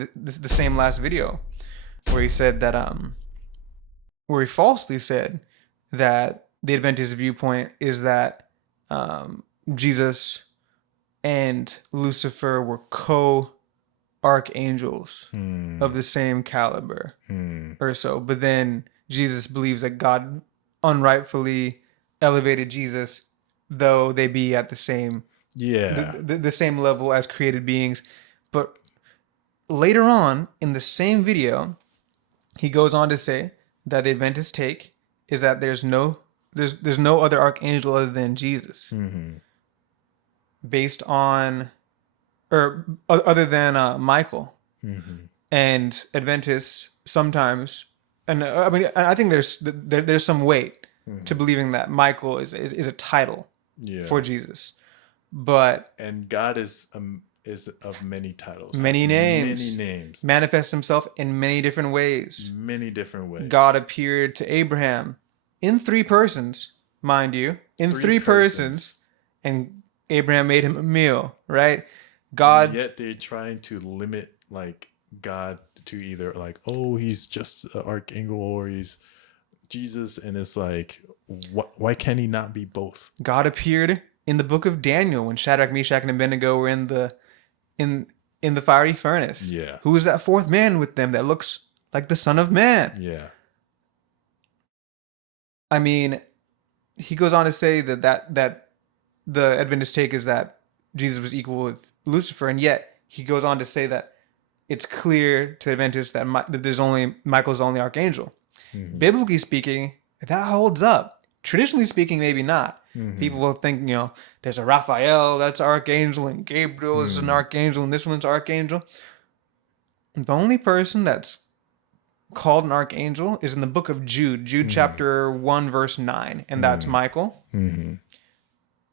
in the same last video where he said that where he falsely said that the Adventist viewpoint is that Jesus and Lucifer were archangels of the same caliber or so. But then Jesus believes that God unrightfully elevated Jesus, though they be at the same the same level as created beings. But later on in the same video, he goes on to say that the Adventist take is that there's no other archangel other than Jesus, based on or other than Michael. And Adventists sometimes, and I mean, I think there's some weight to believing that Michael is a title for Jesus, but and God is of many titles, many names, manifests himself in many different ways. God appeared to Abraham in 3 persons, mind you, in 3 persons, and Abraham made him a meal, right? God. And yet they're trying to limit like God to either like, oh, he's just an archangel or he's Jesus, and it's like, why can't he not be both? God appeared in the book of Daniel when Shadrach, Meshach, and Abednego were in the fiery furnace. Yeah. Who is that 4th man with them that looks like the Son of Man? Yeah. I mean, he goes on to say that the Adventist take is that Jesus was equal with Lucifer, and yet he goes on to say that it's clear to Adventists that Michael's the only archangel. Biblically speaking, that holds up. Traditionally speaking, maybe not. People will think, there's a Raphael that's archangel, and Gabriel is an archangel, and this one's archangel. The only person that's called an archangel is in the book of Jude chapter 1 verse 9, and that's Michael.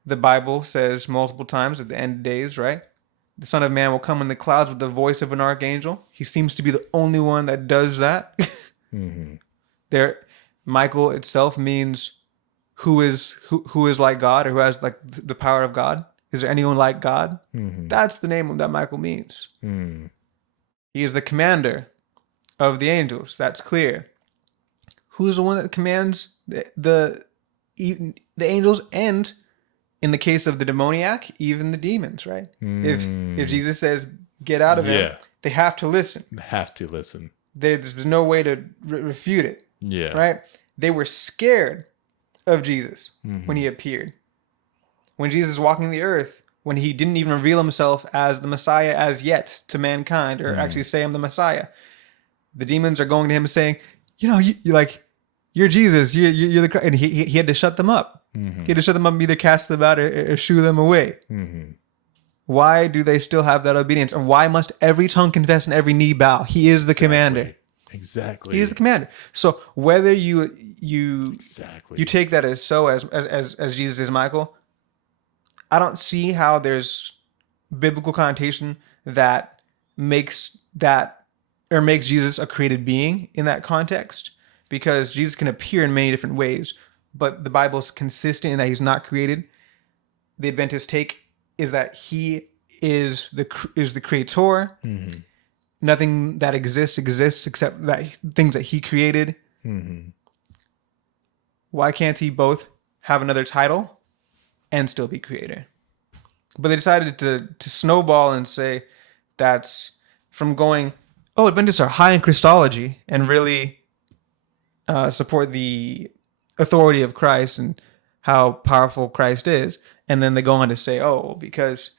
The Bible says multiple times at the end of days, right? The Son of Man will come in the clouds with the voice of an archangel. He seems to be the only one that does that. Michael itself means who is like God, or who has like the power of God. Is there anyone like God? That's the name that Michael means. He is the commander of the angels. That's clear. Who's the one that commands the angels, and in the case of the demoniac, even the demons, right? If Jesus says, get out of him, they have to listen. There's no way to refute it. Right? They were scared of Jesus when he appeared. When Jesus was walking the earth, when he didn't even reveal himself as the Messiah as yet to mankind, or actually say I'm the Messiah, the demons are going to him saying, you're Jesus, you're the Christ. And he had to shut them up. He had to shut them up and either cast them out or shoo them away. Why do they still have that obedience? And why must every tongue confess and every knee bow? He is the commander. Exactly. He is the commander. So whether you take that as Jesus is Michael, I don't see how there's biblical connotation that makes Jesus a created being in that context, because Jesus can appear in many different ways, but the Bible's consistent in that he's not created. The Adventist take is that he is the creator. Nothing that exists except that things that he created. Why can't he both have another title and still be creator? But they decided to snowball and say that's from going, Adventists are high in Christology and really support the authority of Christ and how powerful Christ is. And then they go on to say, because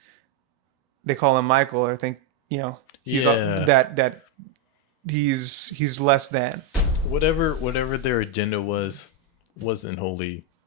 they call him Michael, I think, he's he's less than. Whatever their agenda wasn't wholly